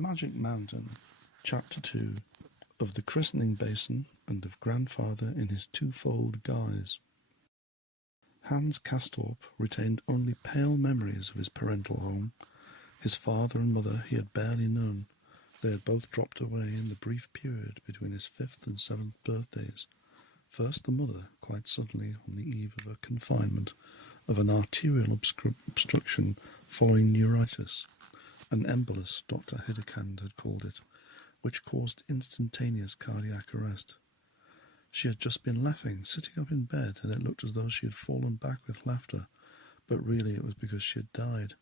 Magic Mountain, Chapter 2, of the Christening Basin and of Grandfather in his twofold guise. Hans Castorp retained only pale memories of his parental home. His father and mother he had barely known. They had both dropped away in the brief period between his 5th and 7th birthdays. First the mother, quite suddenly on the eve of a confinement, of an arterial obstruction following neuritis, an embolus Dr. Hidekand had called it, which caused instantaneous cardiac arrest. She had just been laughing, sitting up in bed, and it looked as though she had fallen back with laughter, but really it was because she had died.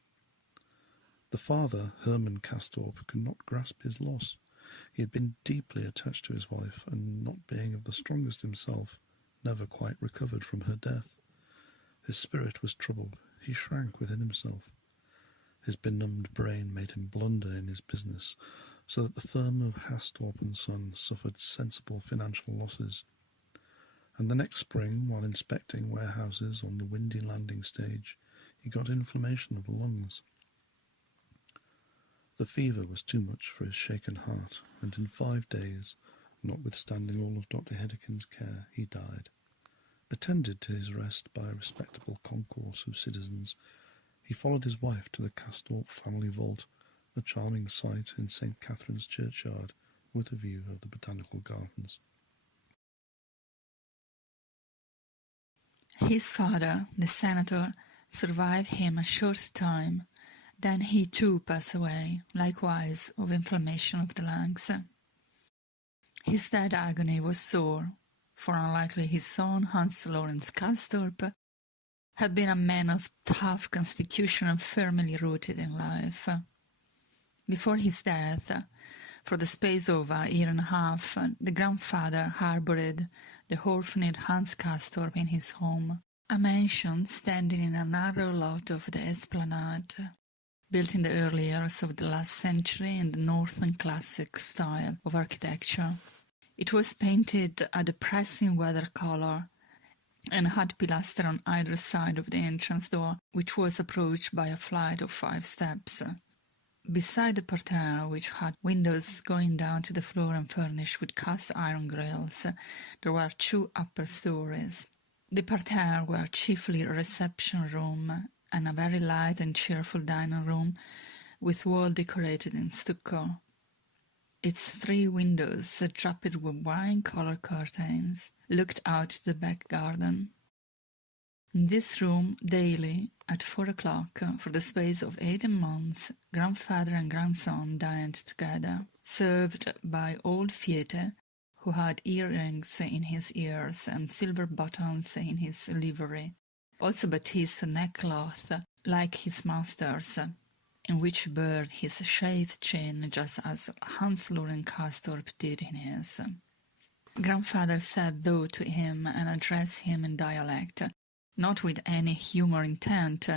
The father, Hermann Castorp, could not grasp his loss. He had been deeply attached to his wife, and not being of the strongest himself, never quite recovered from her death. His spirit was troubled. He shrank within himself. His benumbed brain made him blunder in his business, so that the firm of Castorp and Son suffered sensible financial losses. And the next spring, while inspecting warehouses on the windy landing stage, he got inflammation of the lungs. The fever was too much for his shaken heart, and in 5 days, notwithstanding all of Dr. Hedekind's care, he died. Attended to his rest by a respectable concourse of citizens, he followed his wife to the Castorp family vault, a charming site in St. Catherine's churchyard, with a view of the botanical gardens. His father, the senator, survived him a short time. Then he too passed away, likewise of inflammation of the lungs. His death agony was sore, for unlikely his son Hans Lorenz Castorp had been a man of tough constitution and firmly rooted in life. Before his death, for the space of a year and a half, the grandfather harboured the orphaned Hans Castorp in his home, a mansion standing in a narrow lot of the Esplanade, built in the early years of the last century in the Northern Classic style of architecture. It was painted a depressing weather-colour and had pilasters on either side of the entrance door, which was approached by a flight of 5 steps. Beside the parterre, which had windows going down to the floor and furnished with cast iron grilles, there were 2 upper stories. The parterre were chiefly a reception room and a very light and cheerful dining room, with wall decorated in stucco. Its 3 windows, draped with wine-coloured curtains, looked out to the back garden. In this room, daily, at 4 o'clock, for the space of 18 months, grandfather and grandson dined together, served by old Fiete, who had earrings in his ears and silver buttons in his livery. Also Baptiste's neckcloth, like his master's, in which burned his shaved chin just as Hans Lorenz Castorp did in his. Grandfather said though to him and addressed him in dialect, not with any humour intent,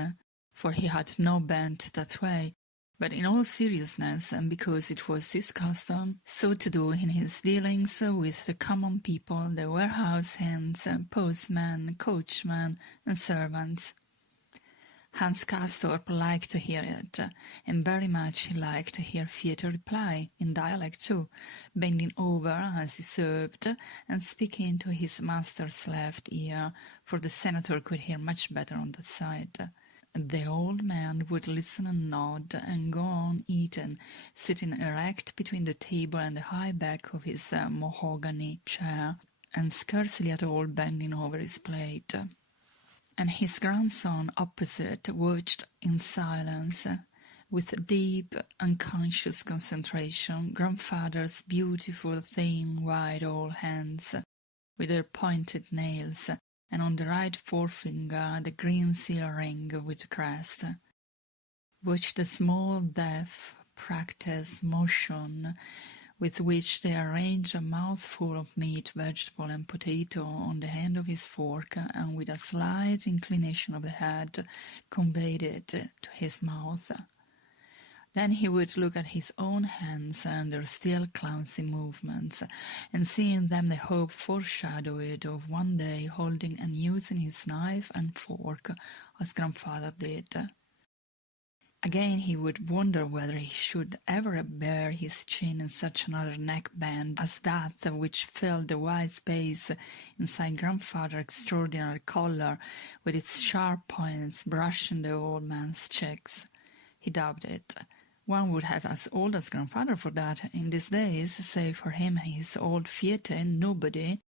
for he had no bent that way, but in all seriousness, and because it was his custom so to do in his dealings with the common people, the warehouse hands, postmen, coachmen, and servants. Hans Castorp liked to hear it, and very much he liked to hear Fiete reply, in dialect too, bending over as he served, and speaking to his master's left ear, for the senator could hear much better on that side. The old man would listen and nod, and go on eating, sitting erect between the table and the high back of his mahogany chair, and scarcely at all bending over his plate. And his grandson opposite watched in silence, with deep, unconscious concentration, grandfather's beautiful, thin, white old hands, with their pointed nails, and on the right forefinger the green seal ring with the crest. Watched the small, deft, practised motion with which they arranged a mouthful of meat, vegetable, and potato on the end of his fork, and with a slight inclination of the head conveyed it to his mouth. Then he would look at his own hands and their still clumsy movements, and seeing them the hope foreshadowed of one day holding and using his knife and fork as grandfather did. Again he would wonder whether he should ever bear his chin in such another neckband as that which filled the wide space inside grandfather's extraordinary collar, with its sharp points brushing the old man's cheeks. He doubted it. One would have as old as grandfather for that. In these days, save for him and his old Fiete, nobody,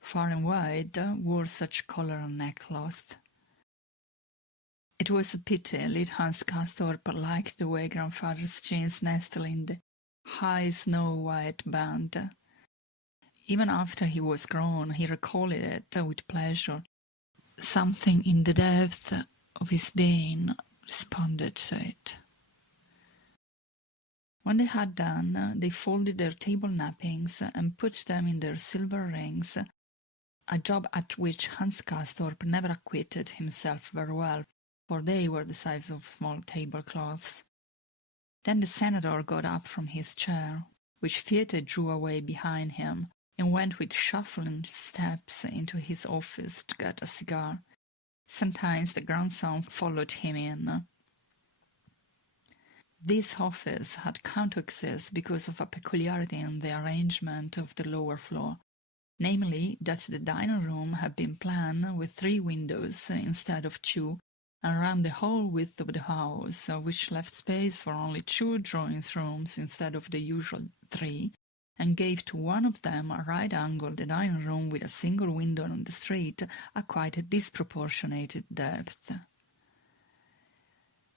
far and wide, wore such collar and neckcloth. It was a pity little Hans Castorp liked the way grandfather's chains nestled in the high snow-white band. Even after he was grown, he recalled it with pleasure. Something in the depth of his being responded to it. When they had done, they folded their table nappings and put them in their silver rings, a job at which Hans Castorp never acquitted himself very well, for they were the size of small tablecloths. Then the senator got up from his chair, which Fiete drew away behind him, and went with shuffling steps into his office to get a cigar. Sometimes the grandson followed him in. This office had come to exist because of a peculiarity in the arrangement of the lower floor, namely that the dining room had been planned with 3 windows instead of 2, and ran the whole width of the house, which left space for only 2 drawing-rooms instead of the usual 3, and gave to one of them a right-angled dining room with a single window on the street, a quite disproportionate depth.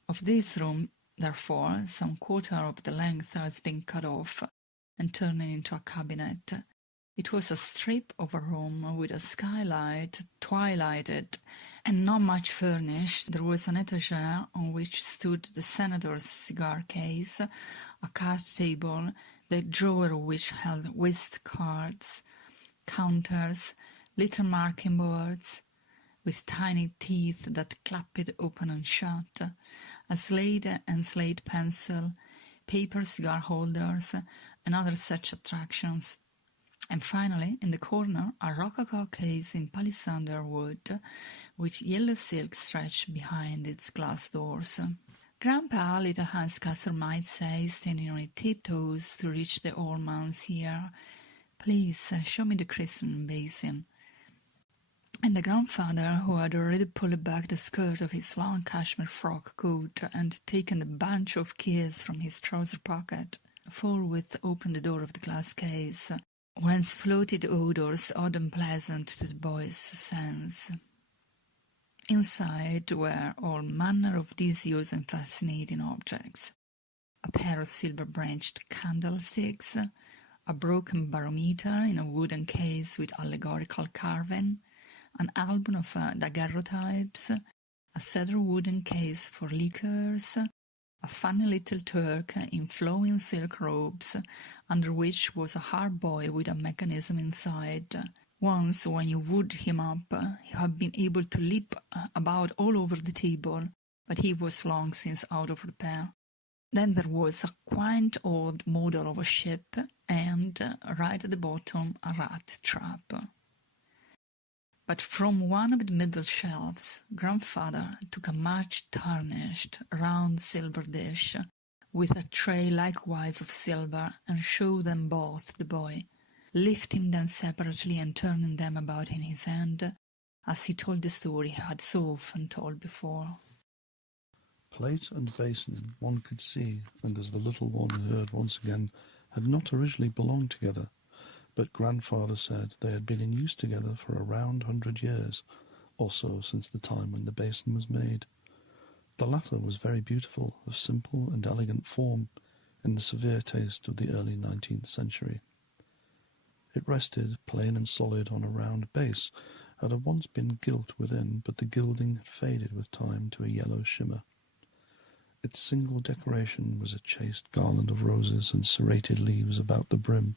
Of this room, therefore, some quarter of the length has been cut off and turned into a cabinet. It was a strip of a room with a skylight, twilighted, and not much furnished. There was an etagere on which stood the senator's cigar case, a card table, the drawer of which held whist cards, counters, little marking boards, with tiny teeth that clapped open and shut, a slate and slate pencil, paper cigar holders, and other such attractions. And finally, in the corner, a rococo case in palisander wood, with yellow silk stretched behind its glass doors. Grandpa, little Hans Castor might say, standing on his tiptoes to reach the old man's ear, "Please, show me the Christening basin." And the grandfather, who had already pulled back the skirt of his long cashmere frock coat and taken the bunch of keys from his trouser pocket, forthwith opened the door of the glass case, whence floated odours odd and pleasant to the boy's sense. Inside were all manner of disused and fascinating objects: a pair of silver-branched candlesticks, a broken barometer in a wooden case with allegorical carving, an album of daguerreotypes, a cedar wooden case for liqueurs, a funny little Turk in flowing silk robes, under which was a hard boy with a mechanism inside. Once, when you would him up, he had been able to leap about all over the table, but he was long since out of repair. Then there was a quaint old model of a ship, and, right at the bottom, a rat trap. But from one of the middle shelves, grandfather took a much tarnished, round silver dish, with a tray likewise of silver, and showed them both to the boy, lifting them separately and turning them about in his hand, as he told the story he had so often told before. Plate and basin, one could see, and as the little one heard once again, had not originally belonged together, but grandfather said they had been in use together for a round 100 years, or so since the time when the basin was made. The latter was very beautiful, of simple and elegant form, in the severe taste of the early 19th century. It rested, plain and solid, on a round base, and had once been gilt within, but the gilding had faded with time to a yellow shimmer. Its single decoration was a chaste garland of roses and serrated leaves about the brim.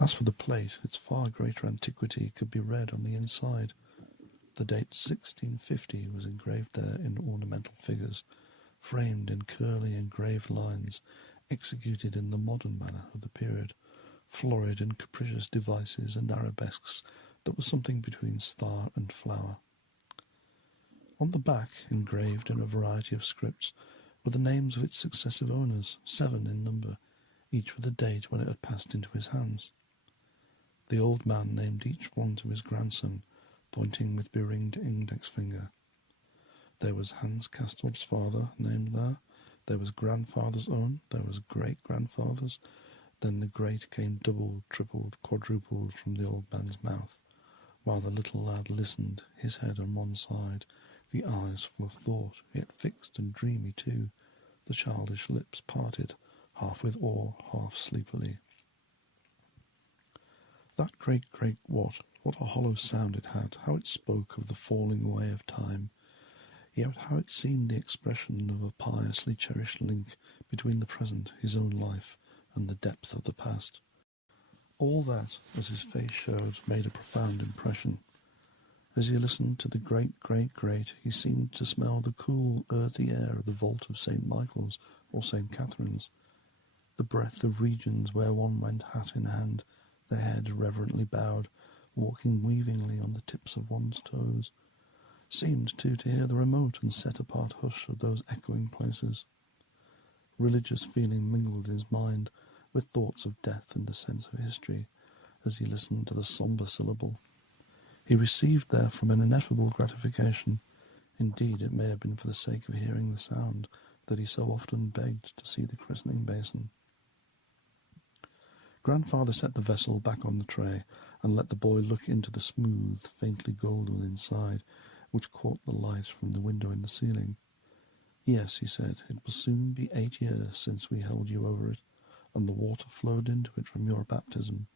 As for the plate, its far greater antiquity could be read on the inside. The date 1650 was engraved there in ornamental figures, framed in curly engraved lines, executed in the modern manner of the period, florid and capricious devices and arabesques that were something between star and flower. On the back, engraved in a variety of scripts, were the names of its successive owners, 7 in number, each with a date when it had passed into his hands. The old man named each one to his grandson, pointing with beringed index finger. There was Hans Castorp's father named there was grandfather's own, there was great-grandfather's, then the great came doubled, tripled, quadrupled from the old man's mouth, while the little lad listened, his head on one side, the eyes full of thought, yet fixed and dreamy too, the childish lips parted, half with awe, half sleepily. That great what a hollow sound it had, how it spoke of the falling away of time, yet how it seemed the expression of a piously cherished link between the present, his own life, and the depth of the past. All that, as his face showed, made a profound impression. As he listened to the great, he seemed to smell the cool, earthy air of the vault of St. Michael's or St. Catherine's, the breath of regions where one went hat in hand, their head reverently bowed, walking weavingly on the tips of one's toes, seemed too to hear the remote and set-apart hush of those echoing places. Religious feeling mingled in his mind with thoughts of death and a sense of history as he listened to the sombre syllable. He received therefrom an ineffable gratification. Indeed, it may have been for the sake of hearing the sound that he so often begged to see the christening basin. Grandfather set the vessel back on the tray and let the boy look into the smooth, faintly golden inside, which caught the light from the window in the ceiling. Yes, he said, it will soon be 8 years since we held you over it, and the water flowed into it from your baptism.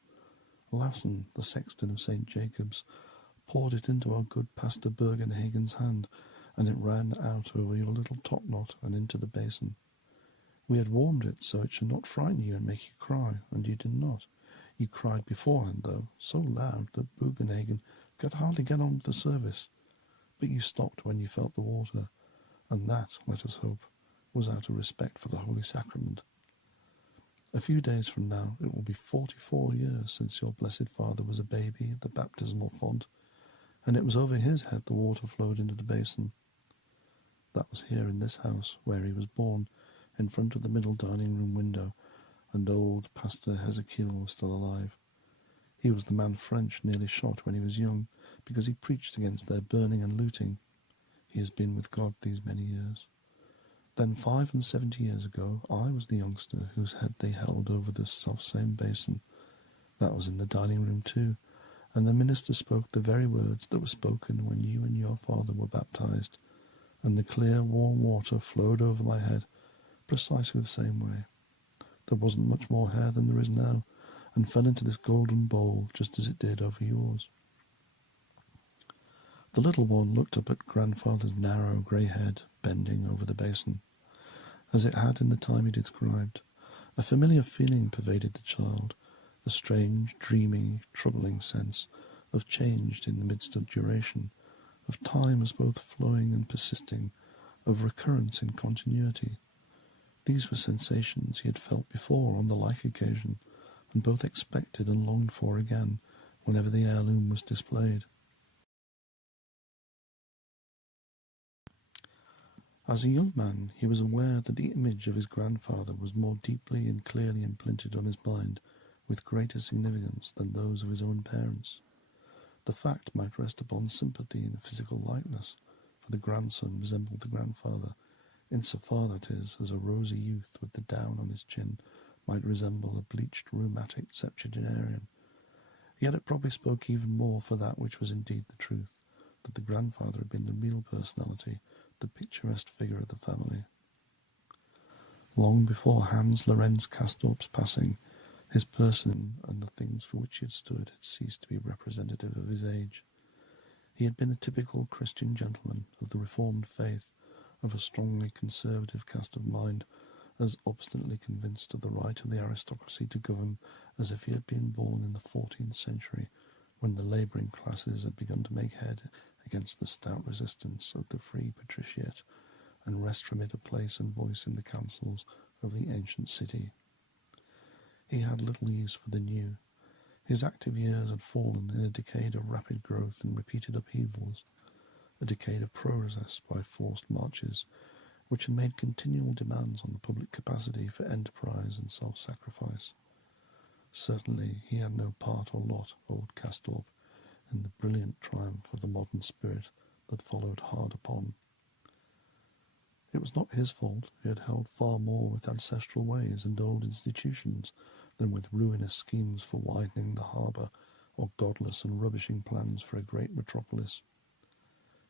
Lassen, the sexton of St. Jacob's, poured it into our good Pastor Bergenhagen's hand, and it ran out over your little topknot and into the basin. We had warmed it so it should not frighten you and make you cry, and you did not. You cried beforehand, though, so loud that Bergenhagen could hardly get on with the service. But you stopped when you felt the water, and that, let us hope, was out of respect for the Holy Sacrament. A few days from now it will be 44 years since your blessed father was a baby at the baptismal font, and it was over his head the water flowed into the basin. That was here in this house where he was born, in front of the middle dining-room window, and old Pastor Hezekiel was still alive. He was the man French nearly shot when he was young, because he preached against their burning and looting. He has been with God these many years. Then 75 years ago, I was the youngster whose head they held over this self-same basin. That was in the dining-room too, and the minister spoke the very words that were spoken when you and your father were baptized, and the clear, warm water flowed over my head precisely the same way. There wasn't much more hair than there is now, and fell into this golden bowl just as it did over yours. The little one looked up at grandfather's narrow grey head bending over the basin, as it had in the time he described. A familiar feeling pervaded the child, a strange, dreamy, troubling sense of change in the midst of duration, of time as both flowing and persisting, of recurrence and continuity. These were sensations he had felt before on the like occasion, and both expected and longed for again whenever the heirloom was displayed. As a young man, he was aware that the image of his grandfather was more deeply and clearly imprinted on his mind, with greater significance than those of his own parents. The fact might rest upon sympathy and physical likeness, for the grandson resembled the grandfather, insofar that is, as a rosy youth with the down on his chin might resemble a bleached rheumatic septuagenarian. Yet it probably spoke even more for that which was indeed the truth, that the grandfather had been the real personality, the picturesque figure of the family. Long before Hans Lorenz Castorp's passing, his person and the things for which he had stood had ceased to be representative of his age. He had been a typical Christian gentleman of the Reformed faith, of a strongly conservative cast of mind, as obstinately convinced of the right of the aristocracy to govern as if he had been born in the 14th century, when the labouring classes had begun to make head against the stout resistance of the free patriciate, and wrest from it a place and voice in the councils of the ancient city. He had little use for the new. His active years had fallen in a decade of rapid growth and repeated upheavals, a decade of progress by forced marches, which had made continual demands on the public capacity for enterprise and self-sacrifice. Certainly he had no part or lot, old Castorp, in the brilliant triumph of the modern spirit that followed hard upon. It was not his fault. He had held far more with ancestral ways and old institutions than with ruinous schemes for widening the harbour or godless and rubbishing plans for a great metropolis.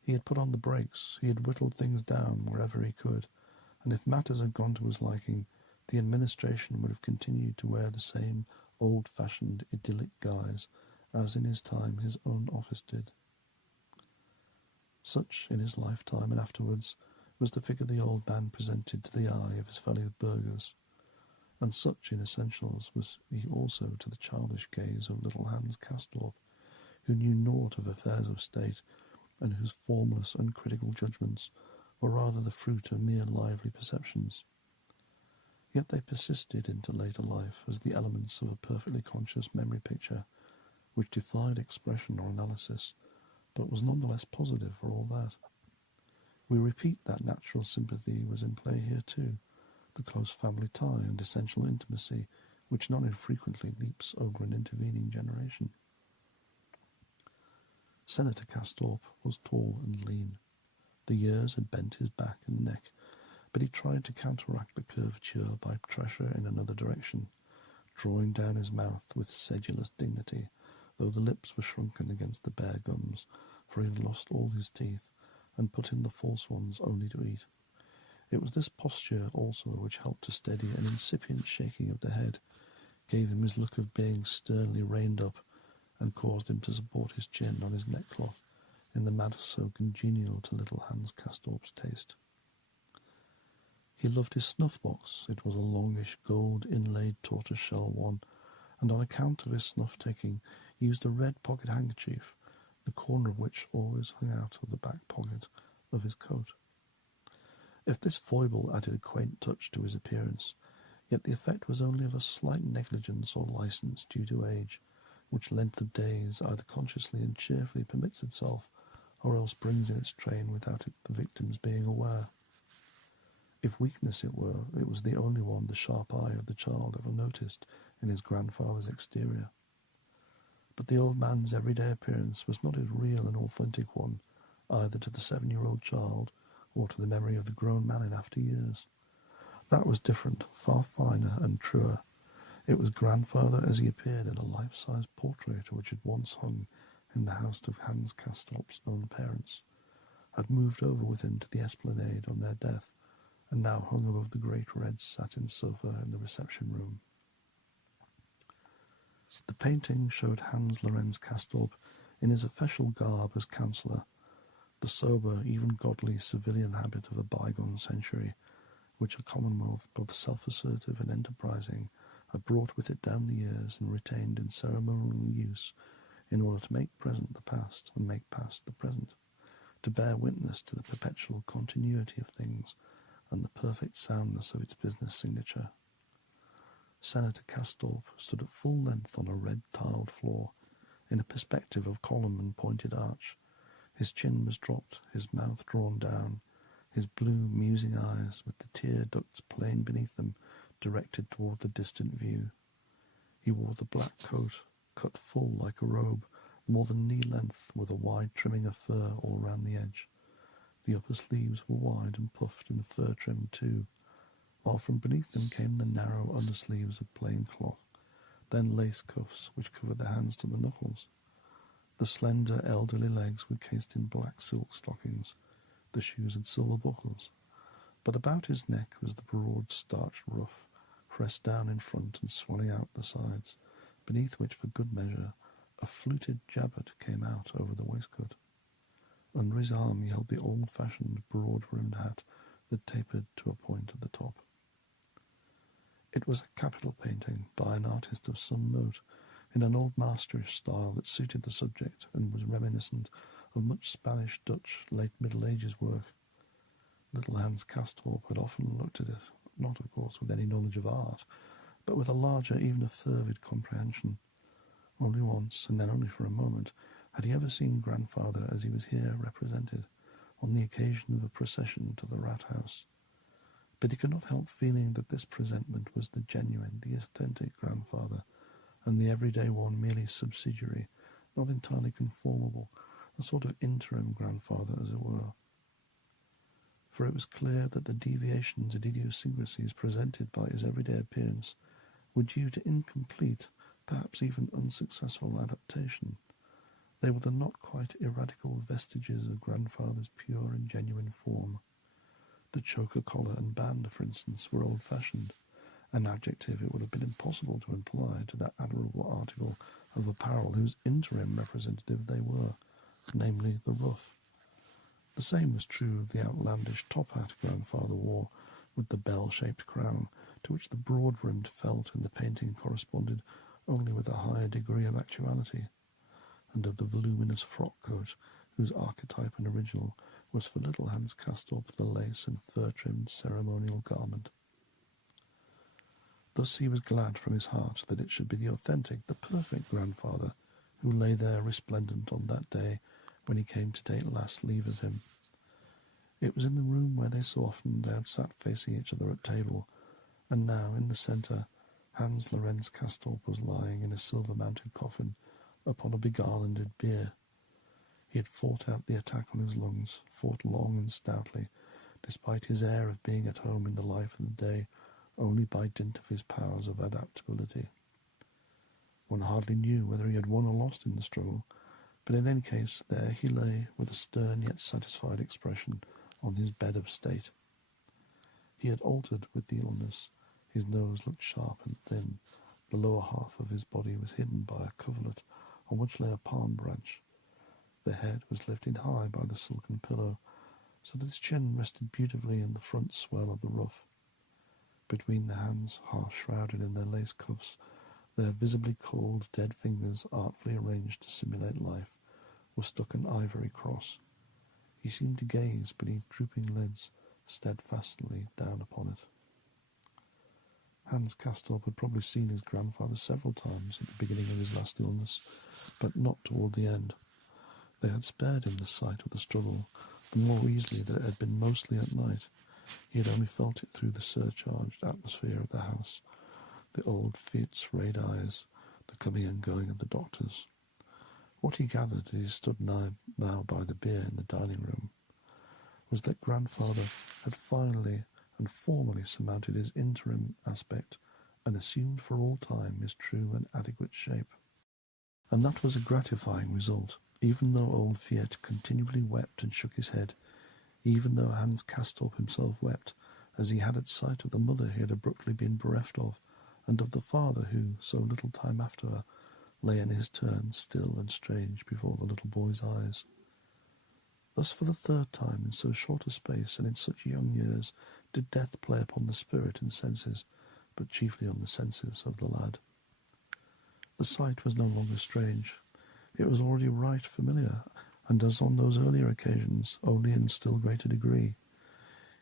He had put on the brakes, he had whittled things down wherever he could, and if matters had gone to his liking, the administration would have continued to wear the same old-fashioned idyllic guise as in his time his own office did. Such, in his lifetime and afterwards, was the figure the old man presented to the eye of his fellow burghers, and such, in essentials, was he also to the childish gaze of little Hans Castorp, who knew naught of affairs of state, and whose formless, uncritical judgments were rather the fruit of mere lively perceptions. Yet they persisted into later life as the elements of a perfectly conscious memory picture, which defied expression or analysis, but was none the less positive for all that. We repeat that natural sympathy was in play here too, the close family tie and essential intimacy which not infrequently leaps over an intervening generation. Senator Castorp was tall and lean. The years had bent his back and neck, but he tried to counteract the curvature by pressure in another direction, drawing down his mouth with sedulous dignity, though the lips were shrunken against the bare gums, for he had lost all his teeth, and put in the false ones only to eat. It was this posture also which helped to steady an incipient shaking of the head, gave him his look of being sternly reined up, and caused him to support his chin on his neckcloth in the manner so congenial to little Hans Castorp's taste. He loved his snuff-box. It was a longish, gold-inlaid tortoise-shell one, and on account of his snuff-taking used a red pocket handkerchief, the corner of which always hung out of the back pocket of his coat. If this foible added a quaint touch to his appearance, yet the effect was only of a slight negligence or licence due to age, which length of days either consciously and cheerfully permits itself, or else brings in its train without the victim's being aware. If weakness it was the only one the sharp eye of the child ever noticed in his grandfather's exterior. But the old man's everyday appearance was not his real and authentic one, either to the 7-year-old child or to the memory of the grown man in after years. That was different, far finer and truer. It was grandfather as he appeared in a life-size portrait which had once hung in the house of Hans Castorp's own parents, had moved over with him to the esplanade on their death, and now hung above the great red satin sofa in the reception-room. The painting showed Hans Lorenz Castorp in his official garb as councillor, the sober, even godly civilian habit of a bygone century, which a commonwealth both self-assertive and enterprising had brought with it down the years and retained in ceremonial use in order to make present the past and make past the present, to bear witness to the perpetual continuity of things and the perfect soundness of its business signature. Senator Castorp stood at full length on a red-tiled floor, in a perspective of column and pointed arch. His chin was dropped, his mouth drawn down, his blue, musing eyes, with the tear ducts plain beneath them, directed toward the distant view. He wore the black coat, cut full like a robe, more than knee-length, with a wide trimming of fur all round the edge. The upper sleeves were wide and puffed and fur-trimmed too, while from beneath them came the narrow undersleeves of plain cloth, then lace cuffs which covered the hands to the knuckles. The slender, elderly legs were cased in black silk stockings. The shoes had silver buckles. But about his neck was the broad starched ruff, pressed down in front and swelling out the sides, beneath which, for good measure, a fluted jabot came out over the waistcoat. Under his arm he held the old-fashioned, broad-brimmed hat that tapered to a point at the top. It was a capital painting by an artist of some note, in an old masterish style that suited the subject and was reminiscent of much Spanish, Dutch, late Middle Ages work. Little Hans Castorp had often looked at it, not, of course, with any knowledge of art, but with a larger, even a fervid comprehension. Only once, and then only for a moment, had he ever seen grandfather as he was here represented, on the occasion of a procession to the rat house. But he could not help feeling that this presentment was the genuine, the authentic grandfather, and the everyday one merely subsidiary, not entirely conformable, a sort of interim grandfather, as it were. For it was clear that the deviations and idiosyncrasies presented by his everyday appearance were due to incomplete, perhaps even unsuccessful adaptation. They were the not quite ineradicable vestiges of grandfather's pure and genuine form. The choker collar and band, for instance, were old-fashioned, an adjective it would have been impossible to imply to that admirable article of apparel whose interim representative they were, namely the ruff. The same was true of the outlandish top-hat grandfather wore, with the bell-shaped crown, to which the broad-brimmed felt in the painting corresponded only with a higher degree of actuality, and of the voluminous frock-coat, whose archetype and original was for little Hans Castorp the lace and fur-trimmed ceremonial garment. Thus he was glad from his heart that it should be the authentic, the perfect grandfather who lay there resplendent on that day when he came to take last leave of him. It was in the room where they so often they had sat facing each other at table, and now in the centre Hans Lorenz Castorp was lying in a silver-mounted coffin upon a begarlanded bier. He had fought out the attack on his lungs, fought long and stoutly, despite his air of being at home in the life of the day, only by dint of his powers of adaptability. One hardly knew whether he had won or lost in the struggle, but in any case there he lay with a stern yet satisfied expression on his bed of state. He had altered with the illness. His nose looked sharp and thin. The lower half of his body was hidden by a coverlet on which lay a palm branch. The head was lifted high by the silken pillow, so that his chin rested beautifully in the front swell of the ruff. Between the hands, half shrouded in their lace cuffs, their visibly cold, dead fingers, artfully arranged to simulate life, was stuck an ivory cross. He seemed to gaze beneath drooping lids, steadfastly down upon it. Hans Castorp had probably seen his grandfather several times at the beginning of his last illness, but not toward the end. They had spared him the sight of the struggle, the more easily that it had been mostly at night. He had only felt it through the surcharged atmosphere of the house, the old Fiat's red eyes, the coming and going of the doctors. What he gathered as he stood now by the bier in the dining-room was that grandfather had finally and formally surmounted his interim aspect and assumed for all time his true and adequate shape. And that was a gratifying result, even though old Fiat continually wept and shook his head, even though Hans Castorp himself wept, as he had at sight of the mother he had abruptly been bereft of, and of the father who, so little time after her, lay in his turn still and strange before the little boy's eyes. Thus for the third time in so short a space and in such young years did death play upon the spirit and senses, but chiefly on the senses of the lad. The sight was no longer strange. It was already right familiar, and as on those earlier occasions, only in still greater degree.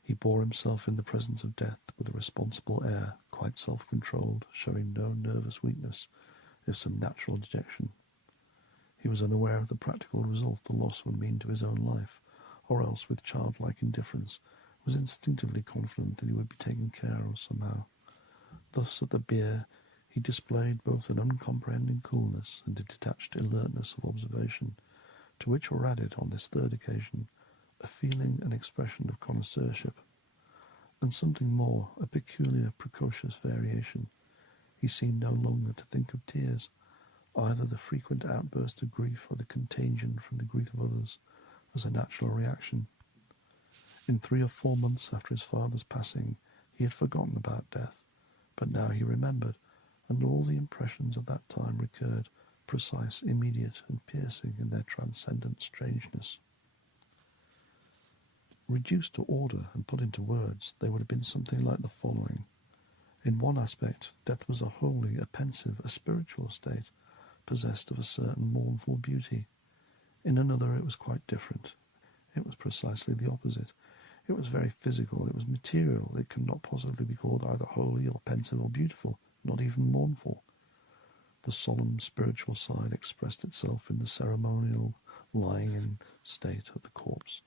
He bore himself in the presence of death with a responsible air, quite self-controlled, showing no nervous weakness, if some natural dejection. He was unaware of the practical result the loss would mean to his own life, or else, with childlike indifference, was instinctively confident that he would be taken care of somehow. Thus, at the bier, he displayed both an uncomprehending coolness and a detached alertness of observation, to which were added, on this third occasion, a feeling and expression of connoisseurship, and something more, a peculiar, precocious variation. He seemed no longer to think of tears, either the frequent outburst of grief or the contagion from the grief of others, as a natural reaction. In 3 or 4 months after his father's passing, he had forgotten about death, but now he remembered, and all the impressions of that time recurred, precise, immediate, and piercing in their transcendent strangeness. Reduced to order and put into words, they would have been something like the following. In one aspect, death was a holy, a pensive, a spiritual state, possessed of a certain mournful beauty. In another it was quite different. It was precisely the opposite. It was very physical, it was material, it could not possibly be called either holy or pensive or beautiful, not even mournful. The solemn spiritual side expressed itself in the ceremonial lying-in state of the corpse,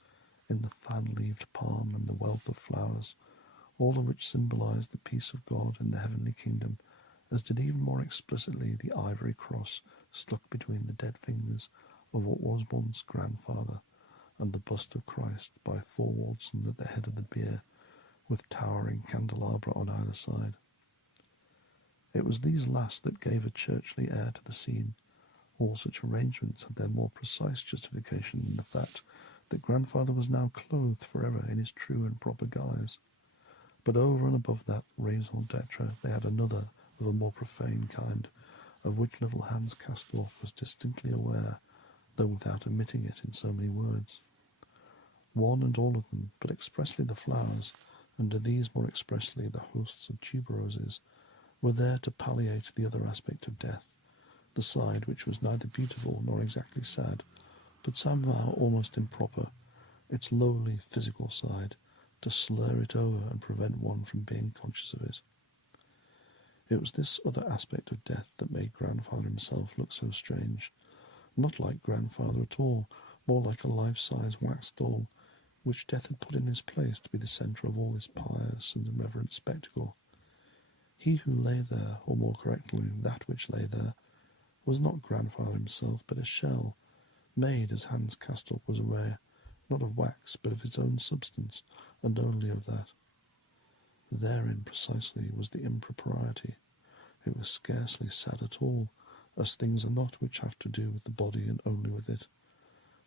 in the fan-leaved palm and the wealth of flowers, all of which symbolized the peace of God and the heavenly kingdom, as did even more explicitly the ivory cross stuck between the dead fingers of what was once grandfather, and the bust of Christ by Thorwaldsen at the head of the bier, with towering candelabra on either side. It was these last that gave a churchly air to the scene. All such arrangements had their more precise justification in the fact that grandfather was now clothed forever in his true and proper guise. But over and above that raison d'etre they had another of a more profane kind, of which little Hans Castorp was distinctly aware, though without admitting it in so many words. One and all of them, but expressly the flowers, and to these more expressly the hosts of tuberoses, were there to palliate the other aspect of death, the side which was neither beautiful nor exactly sad, but somehow almost improper, its lowly physical side, to slur it over and prevent one from being conscious of it. It was this other aspect of death that made grandfather himself look so strange, not like grandfather at all, more like a life-size wax doll, which death had put in his place to be the centre of all this pious and reverent spectacle. He who lay there, or more correctly, that which lay there, was not grandfather himself, but a shell, made, as Hans Castorp was aware, not of wax, but of his own substance, and only of that. Therein precisely was the impropriety. It was scarcely sad at all, as things are not which have to do with the body and only with it.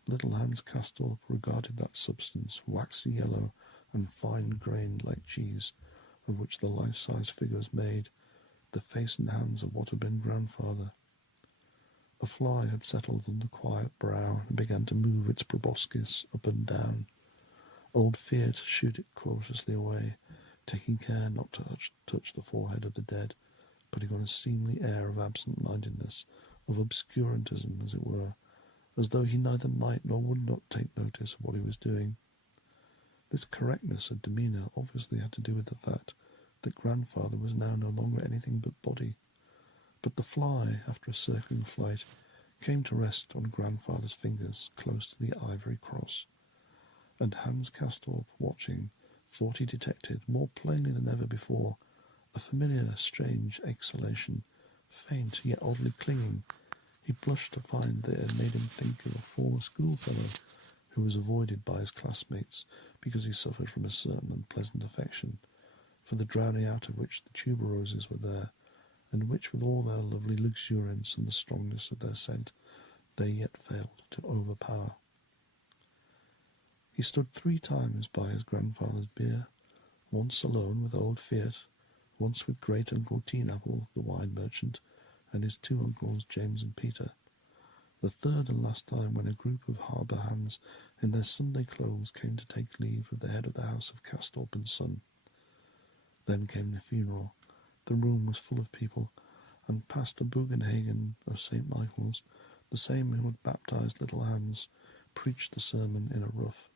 Little Hans Castorp regarded that substance, waxy yellow and fine-grained like cheese, of which the life-size figures made, the face and hands of what had been grandfather. A fly had settled on the quiet brow and began to move its proboscis up and down. Old Fiat shooed it cautiously away, taking care not to touch the forehead of the dead, putting on a seemly air of absent-mindedness, of obscurantism, as it were, as though he neither might nor would not take notice of what he was doing. This correctness of demeanour obviously had to do with the fact that grandfather was now no longer anything but body. But the fly, after a circling flight, came to rest on grandfather's fingers close to the ivory cross, and Hans Castorp, watching, thought he detected, more plainly than ever before, a familiar, strange exhalation, faint yet oddly clinging. He blushed to find that it had made him think of a former schoolfellow who was avoided by his classmates because he suffered from a certain unpleasant affection, for the drowning out of which the tuberoses were there, and which, with all their lovely luxuriance and the strongness of their scent, they yet failed to overpower. He stood 3 times by his grandfather's bier, once alone with old Fiat, once with great-uncle Teenapple, the wine merchant, and his 2 uncles, James and Peter. The third and last time when a group of harbour hands in their Sunday clothes came to take leave of the head of the house of Castorp and Son. Then came the funeral. The room was full of people, and Pastor Bugenhagen of St. Michael's, the same who had baptized little Hans, preached the sermon in a ruff.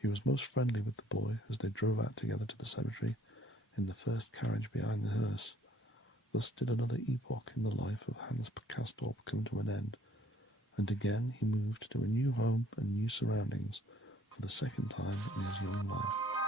He was most friendly with the boy as they drove out together to the cemetery in the first carriage behind the hearse. Thus did another epoch in the life of Hans Castorp come to an end, and again he moved to a new home and new surroundings for the second time in his young life.